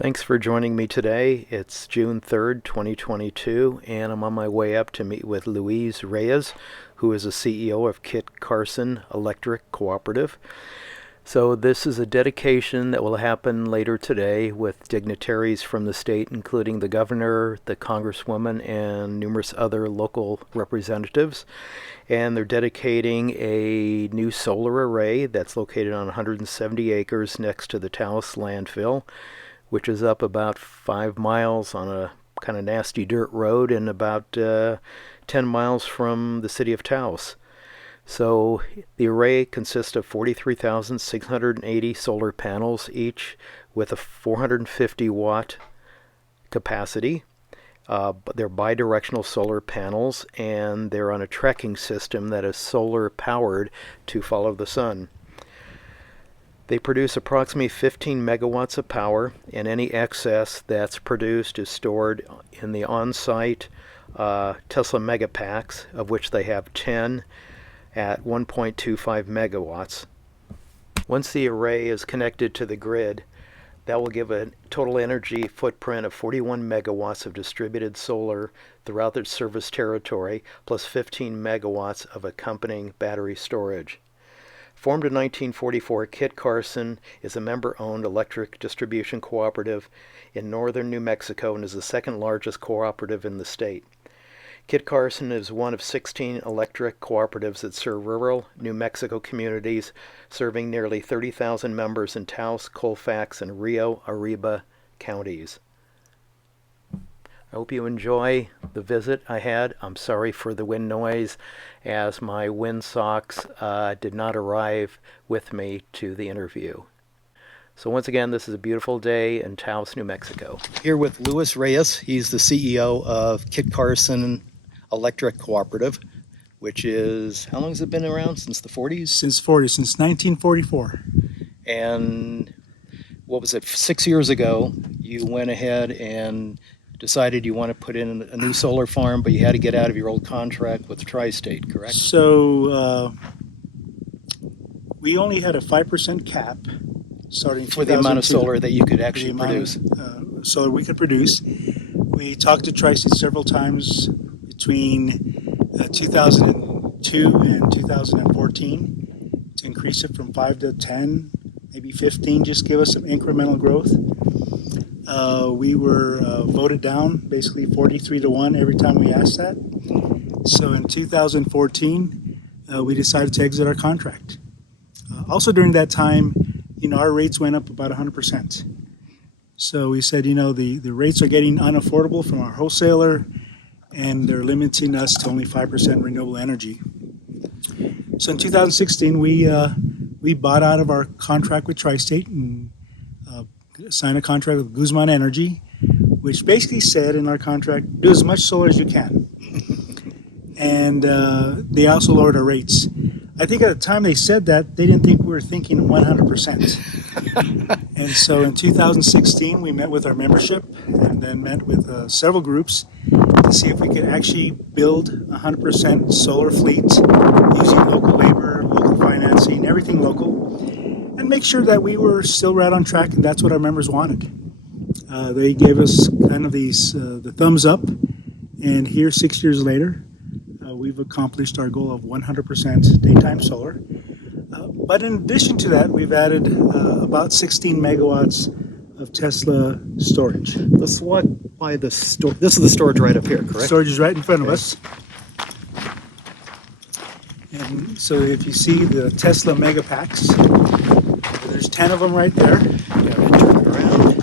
Thanks for joining me today. It's June 3rd, 2022, and I'm on my way up to meet with Luis Reyes, who is the CEO of Kit Carson Electric Cooperative. So this is a dedication that will happen later today with dignitaries from the state, including the governor, the congresswoman, and numerous other local representatives. And they're dedicating a new solar array that's located on 170 acres next to the Taos landfill, which is up about 5 miles on a kind of nasty dirt road and about 10 miles from the city of Taos. So the array consists of 43,680 solar panels, each with a 450 watt capacity. But they're bidirectional solar panels, and they're on a tracking system that is solar powered to follow the sun. They produce approximately 15 megawatts of power, and any excess that's produced is stored in the on-site Tesla Megapacks, of which they have 10 at 1.25 megawatts. Once the array is connected to the grid, that will give a total energy footprint of 41 megawatts of distributed solar throughout their service territory, plus 15 megawatts of accompanying battery storage. Formed in 1944, Kit Carson is a member-owned electric distribution cooperative in northern New Mexico and is the second largest cooperative in the state. Kit Carson is one of 16 electric cooperatives that serve rural New Mexico communities, serving nearly 30,000 members in Taos, Colfax, and Rio Arriba counties. I hope you enjoy the visit I had. I'm sorry for the wind noise, as my wind socks did not arrive with me to the interview. So once again, this is a beautiful day in Taos, New Mexico. Here with Luis Reyes. He's the CEO of Kit Carson Electric Cooperative, which is, how long has it been around? Since the 40s? Since 1944. And what was it, 6 years ago, you went ahead and decided you want to put in a new solar farm, but you had to get out of your old contract with Tri-State, correct? So we only had a 5% cap starting for the amount of solar that you could actually produce. Solar we could produce. We talked to Tri-State several times between 2002 and 2014 to increase it from 5 to 10, maybe 15, just give us some incremental growth. We were voted down basically 43-1 every time we asked that. So in 2014, we decided to exit our contract. Also during that time, our rates went up about 100%. So we said, the rates are getting unaffordable from our wholesaler, and they're limiting us to only 5% renewable energy. So in 2016, we bought out of our contract with Tri-State and signed a contract with Guzman Energy, which basically said in our contract, do as much solar as you can. And they also lowered our rates. I think at the time they said that, they didn't think we were thinking 100%. And so in 2016, we met with our membership and then met with several groups to see if we could actually build a 100% solar fleet using local labor, local financing, everything local, and make sure that we were still right on track, and that's what our members wanted. They gave us kind of the thumbs up, and here 6 years later, we've accomplished our goal of 100% daytime solar. But in addition to that, we've added about 16 megawatts of Tesla storage. Let's walk by the store. This is the storage right up here, correct? Storage is right in front of us. And so if you see the Tesla Megapacks, there's 10 of them right there. Turn it around.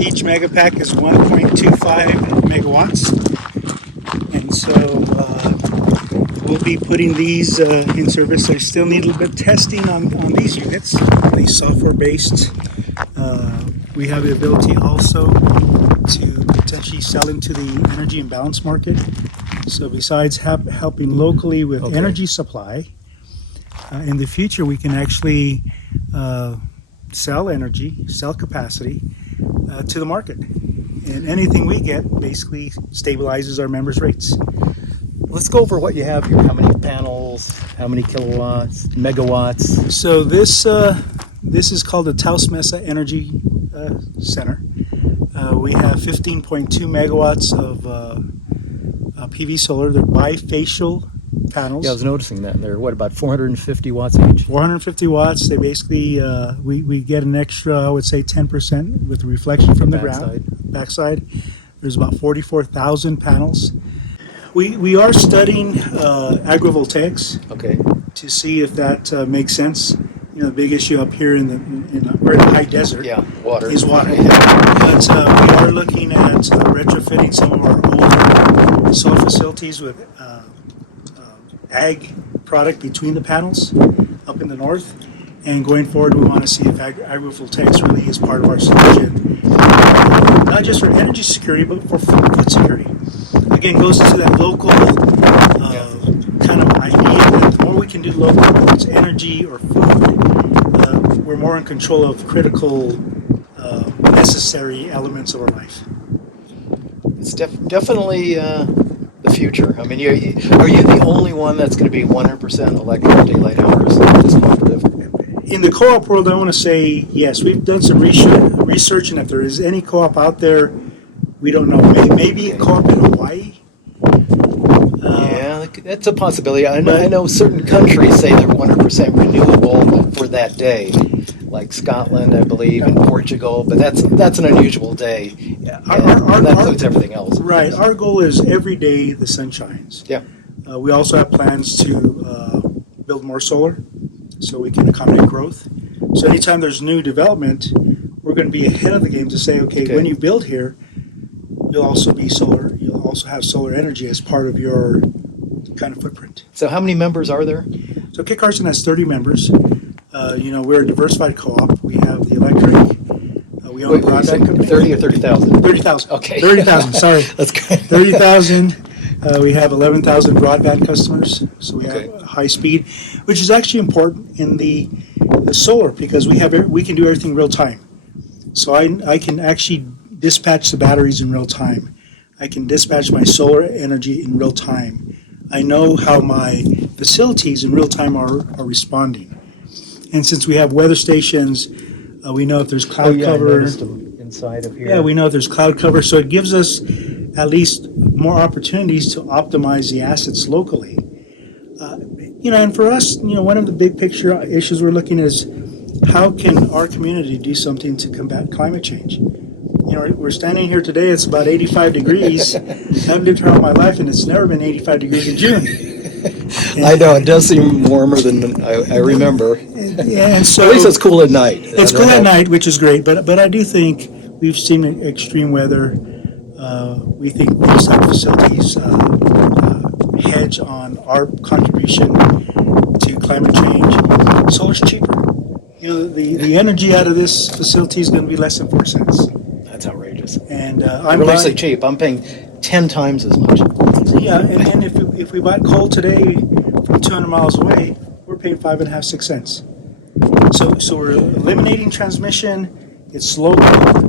Each Megapack is 1.25 megawatts. And so we'll be putting these in service. I still need a little bit of testing on these units, these software-based. We have the ability also to potentially sell into the energy imbalance market. So besides helping locally with energy supply, in the future we can actually sell energy, sell capacity to the market. And anything we get basically stabilizes our members' rates. Let's go over what you have here. How many panels, how many kilowatts, megawatts? So this This is called the Taos Mesa Energy Center. We have 15.2 megawatts of PV solar. They're bifacial panels. Yeah, I was noticing that. They're, what, about 450 watts each? 450 watts. They basically, we get an extra, I would say 10% with the reflection from the ground. Backside. There's about 44,000 panels. We are studying agrivoltaics. Okay. To see if that makes sense. You know, the big issue up here we're in the high desert. Yeah, water. Is water. But we are looking at retrofitting some of our older solar facilities with ag product between the panels up in the north. And going forward, we want to see if agrivoltaics really is part of our solution, not just for energy security, but for food security. Again, goes into that local kind of idea that the more we can do local, whether it's energy or food, we're more in control of critical, necessary elements of our life. It's definitely the future. I mean, are you the only one that's going to be 100% electric daylight hours in this cooperative? In the co-op world, I want to say yes. We've done some research, and if there is any co-op out there, we don't know. Maybe a co-op in Hawaii. Yeah, that's a possibility. I know certain countries say they're 100% renewable for that day, like Scotland, I believe, and Portugal. But that's an unusual day. That includes everything else. Right. Our goal is every day the sun shines. Yeah. We also have plans to build more solar, so we can accommodate growth. So anytime there's new development, we're going to be ahead of the game to say, okay, when you build here, you'll also be solar. You'll also have solar energy as part of your kind of footprint. So how many members are there? So Kit Carson has 30 members. We're a diversified co-op. We have the electric. We own a broadband company. 30 or 30,000? 30,000. Okay. 30,000, sorry. That's good. 30,000. We have 11,000 broadband customers. So we have high speed, which is actually important in the solar because we can do everything real time. So I can actually dispatch the batteries in real time. I can dispatch my solar energy in real time. I know how my facilities in real time are responding. And since we have weather stations, we know if there's cloud cover. Inside of here. Yeah, we know if there's cloud cover. So it gives us at least more opportunities to optimize the assets locally. And for us, one of the big picture issues we're looking at is how can our community do something to combat climate change? We're standing here today, it's about 85 degrees. I've lived here all my life, and it's never been 85 degrees in June. I know, it does seem warmer than I remember. Yeah, and so at least it's cool at night. It's cool at night, which is great, but I do think we've seen extreme weather. We think these type of facilities hedge on our contribution to climate change. Solar's cheaper. The energy out of this facility is going to be less than 4 cents. That's outrageous. And I'm really cheap. I'm paying 10 times as much. Yeah, and if we bought coal today from 200 miles away, we're paying 5.5, 6 cents. So we're eliminating transmission. It's local.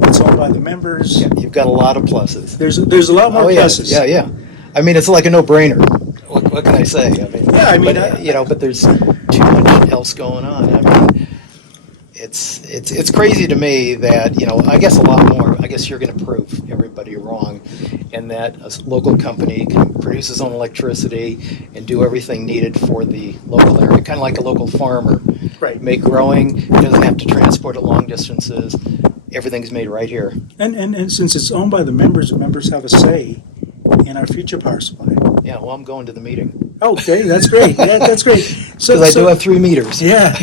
It's owned by the members. Yeah, you've got a lot of pluses. There's a lot more pluses. Yeah. I mean, it's like a no-brainer. What can I say? I mean, but there's too much else going on. I mean, it's crazy to me that I guess a lot more. I guess you're going to prove everybody wrong, and that a local company can produce its own electricity and do everything needed for the local area, kind of like a local farmer. Right. Make growing. He doesn't have to transport it long distances. Everything's made right here. And since it's owned by the members have a say in our future power supply. Yeah, well, I'm going to the meeting. Okay, that's great. That's great. Because I do have 3 meters. Yeah.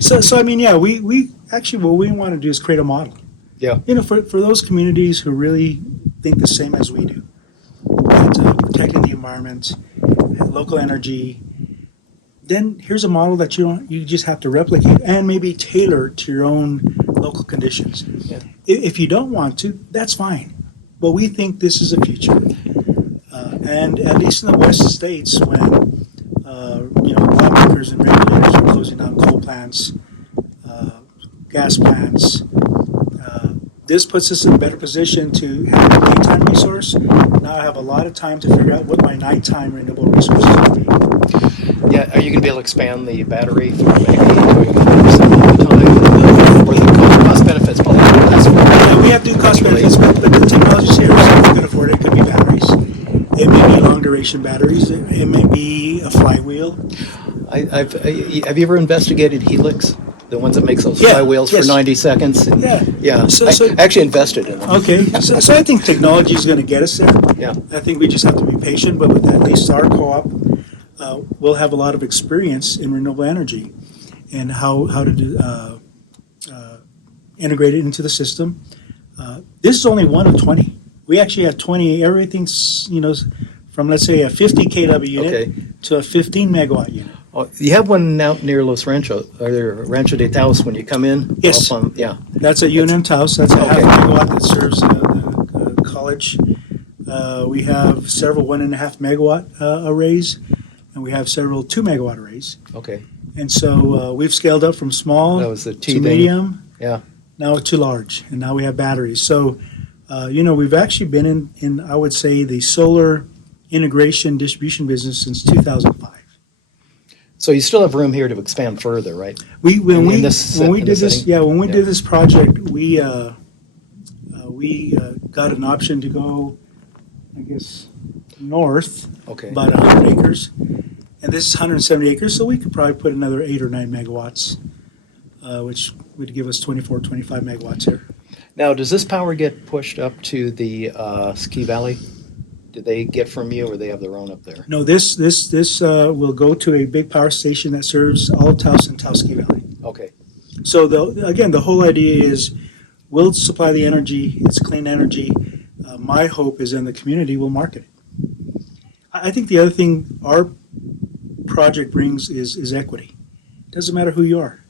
So I mean, we actually what we want to do is create a model. Yeah. For those communities who really think the same as we do, that protecting the environment, local energy. Then here's a model that you just have to replicate and maybe tailor to your own local conditions. Yeah. If you don't want to, that's fine. But we think this is the future. And at least in the West states, when lawmakers and regulators are closing down coal plants, gas plants, this puts us in a better position to have a daytime resource. Now I have a lot of time to figure out what my nighttime renewable resources will be. Yeah, are you going to be able to expand the battery from maybe doing 100% of the time? generation batteries. It may be a flywheel. Have you ever investigated Helix? The ones that makes those Yeah, flywheels yes. for 90 seconds? Yeah. Yeah. So- I actually invested in them. Okay, so I think technology is going to get us there. Yeah. I think we just have to be patient, but with at least our co-op, we'll have a lot of experience in renewable energy and how to do, integrate it into the system. This is only one of 20. We actually have 20. Everything's, from let's say a 50 kW unit Okay. to a 15 megawatt unit. Oh, you have one out near Los Ranchos, or Rancho de Taos when you come in? Yes. Yeah. That's a UNM Taos. That's a half Okay. megawatt that serves the college. We have several 1.5 megawatt arrays, and we have several 2 megawatt arrays. Okay. And so we've scaled up from small That was the T to thing. medium, Yeah. now to large, and now we have batteries. So, we've actually been in, I would say, the solar integration distribution business since 2005. So you still have room here to expand further, right? When In we this when we in did this this, setting? yeah, when we Yeah. did this project, we got an option to go, I guess, north Okay. about 100 acres, and this is 170 acres, so we could probably put another 8 or 9 megawatts, which would give us 24, 25 megawatts here. Now, does this power get pushed up to the Ski Valley? Do they get from you, or they have their own up there? No, this will go to a big power station that serves all of Taos and Taos Ski Valley. Okay. So the whole idea is we'll supply the energy. It's clean energy. My hope is then the community will market it. I think the other thing our project brings is equity. Doesn't matter who you are.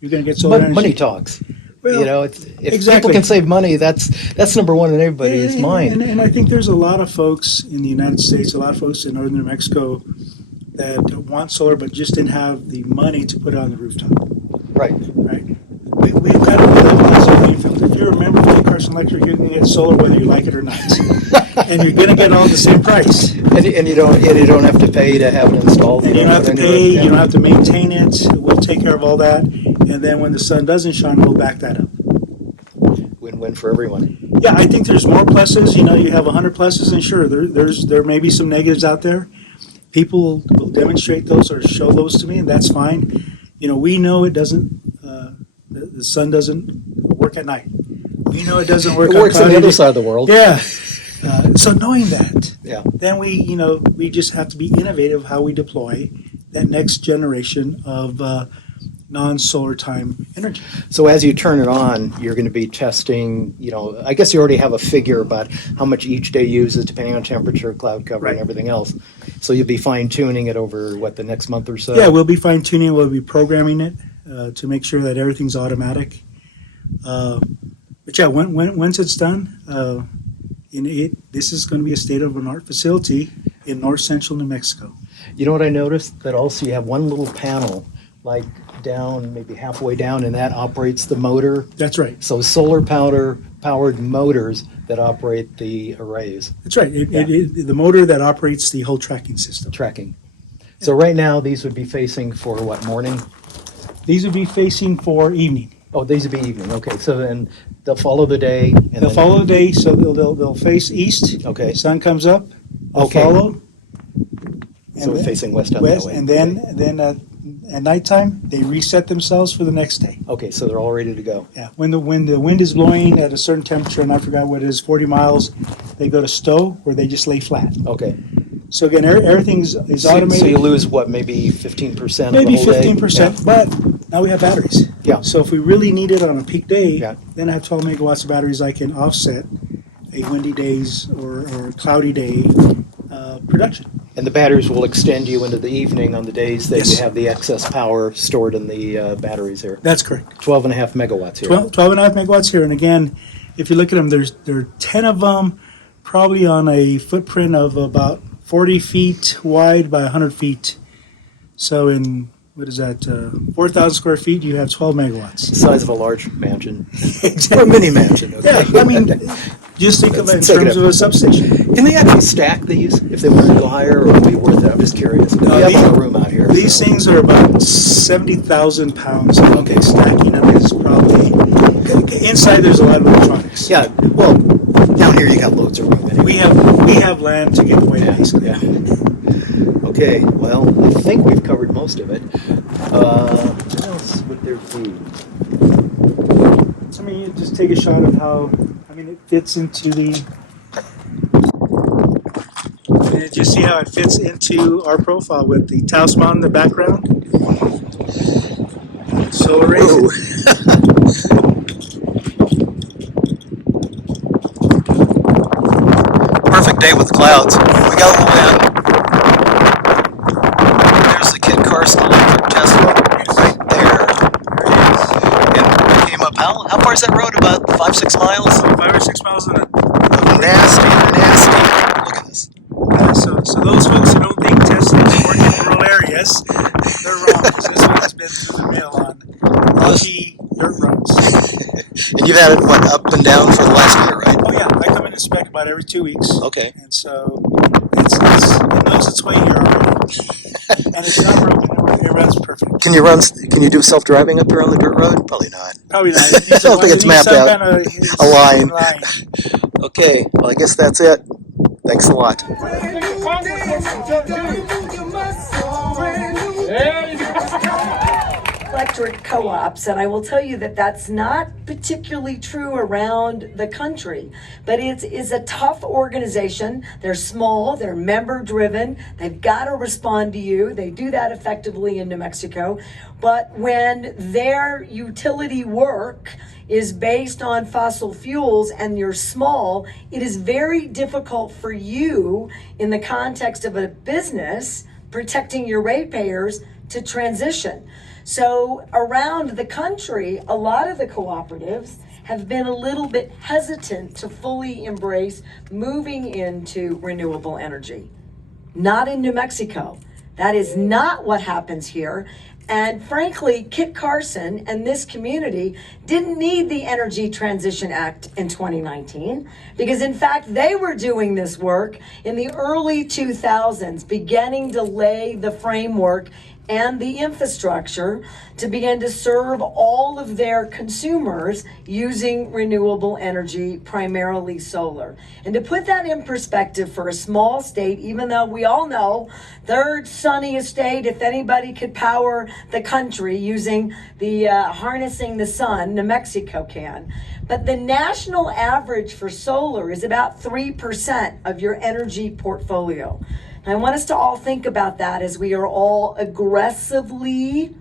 You're going to get solar energy. Money talks. Well, if exactly. people can save money, that's number one in everybody's mind. And I think there's a lot of folks in the United States, a lot of folks in northern New Mexico that want solar but just didn't have the money to put it on the rooftop. Right. Right. We've got to level the playing field. If you're a member of Carson Electric, you're going to get solar whether you like it or not, and you're going to get all the same price. And you don't have to pay to have it installed. And you don't have to pay. You don't have to maintain it. We'll take care of all that, and then when the sun doesn't shine, we'll back that up. Win-win for everyone. Yeah, I think there's more pluses. You have 100 pluses, and sure, there may be some negatives out there. People will demonstrate those or show those to me, and that's fine. We know it doesn't. The sun doesn't work at night. We know it doesn't work. It works on the cloudy other days. side of the world. Yeah. So knowing that, Yeah. then we just have to be innovative how we deploy that next generation of non-solar time energy. So as you turn it on, you're going to be testing, I guess you already have a figure about how much each day uses depending on temperature, cloud cover, and Right. everything else. So you'll be fine-tuning it over, the next month or so? Yeah, we'll be fine-tuning. We'll be programming it to make sure that everything's automatic. But yeah, once it's done, this is going to be a state-of-the-art facility in north central New Mexico. You know what I noticed? That also you have one little panel, like down, maybe halfway down, and that operates the motor. That's right. So solar powered motors that operate the arrays, That's right. The motor that operates the whole tracking system. tracking. So right now, these would be facing for what, morning? These would be facing for evening. Oh, these would be evening. Okay, so then they'll follow the day. And They'll then- follow the day, so they'll face east. Okay. Sun comes up. They'll Okay. follow. So we're facing west out west, that way. and then at nighttime they reset themselves for the next day. Okay, so they're all ready to go. Yeah. When the wind is blowing at a certain temperature, and I forgot what it is, 40 miles, they go to stow where they just lay flat. Okay. So again, everything is automated. So you lose what, maybe 15% maybe of the whole day? 15%, but now we have batteries. Yeah. So if we really need it on a peak day, Yeah. then I have 12 megawatts of batteries. I can offset a windy days or cloudy day production. And the batteries will extend you into the evening on the days that you Yes. have the excess power stored in the batteries here. That's correct. 12.5 megawatts here. 12 and a half megawatts here. And again, if you look at them, there are 10 of them, probably on a footprint of about 40 feet wide by 100 feet. So in, 4,000 square feet, you have 12 megawatts. The size of a large mansion. Exactly. Or a mini mansion, okay? Yeah, I mean, just think of it in Let's take it terms up. of a substation. Can they actually stack these if they wanted to go higher, or would it be worth it? I'm just curious. We have a lot of room out here. These so. things are about 70,000 pounds. Okay, stacking them is probably, inside there's a lot of electronics. Yeah, well, down here you got loads of room anyway. We have land to give away, basically. Yeah. Okay, well, I think we've covered most of it. What else would there be? So, I mean, you just take a shot of how, I mean, it fits into the. Did you see how it fits into our profile with the Taos Mountain in the background? Solar rays. Whoa. Perfect day with the clouds. We got a little wind. There's the Kit Carson electric Tesla right there. And we came up, how far is that road? About 5-6 miles? 5 or 6 miles an hour. Nasty. Look at this. So those folks who don't think Teslas work in rural areas, they're wrong, because this one has been through the mill on rocky dirt roads. And you've had it, what, up and down for the last year, right? Oh yeah, I come in and inspect about every 2 weeks. Okay. And so it knows its way here already. And it's not broken, it runs perfect. Can you do self-driving up here on the dirt road? Probably not. Probably not. I don't think it's mapped out. A line. Okay, well I guess that's it. Thanks a lot. Electric co-ops, and I will tell you that that's not particularly true around the country, but it is a tough organization. They're small, they're member driven, they've got to respond to you. They do that effectively in New Mexico, but when their utility work is based on fossil fuels and you're small, it is very difficult for you in the context of a business protecting your ratepayers to transition. So around the country, a lot of the cooperatives have been a little bit hesitant to fully embrace moving into renewable energy. Not in New Mexico. That is not what happens here. And frankly, Kit Carson and this community didn't need the Energy Transition Act in 2019 because in fact, they were doing this work in the early 2000s, beginning to lay the framework and the infrastructure to begin to serve all of their consumers using renewable energy, primarily solar. And to put that in perspective for a small state, even though we all know third sunniest state, if anybody could power the country using the harnessing the sun, New Mexico can. But the national average for solar is about 3% of your energy portfolio. I want us to all think about that as we are all aggressively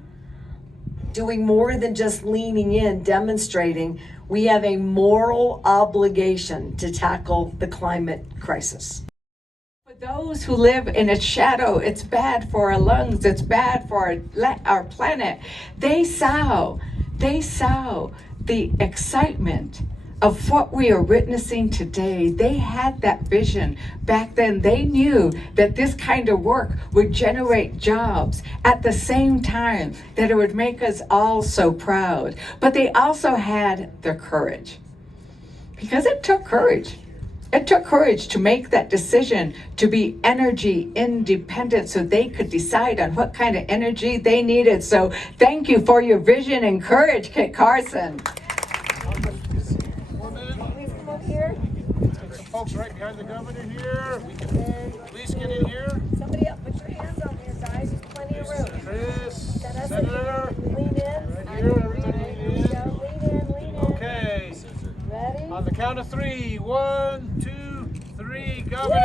doing more than just leaning in, demonstrating we have a moral obligation to tackle the climate crisis. For those who live in its shadow, it's bad for our lungs, it's bad for our planet. They saw the excitement of what we are witnessing today. They had that vision back then. They knew that this kind of work would generate jobs at the same time that it would make us all so proud. But they also had the courage, because it took courage. It took courage to make that decision to be energy independent so they could decide on what kind of energy they needed. So thank you for your vision and courage, Kit Carson. Folks right behind the governor here. We can please get in here. Somebody up, put your hands on here, guys. There's plenty of room. Chris, Senator. Lean in. Right here, everybody lean in. Lean in. Okay. Ready? On the count of 3. 1, 2, 3. Governor.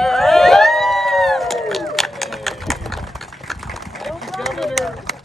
Thank you, Governor.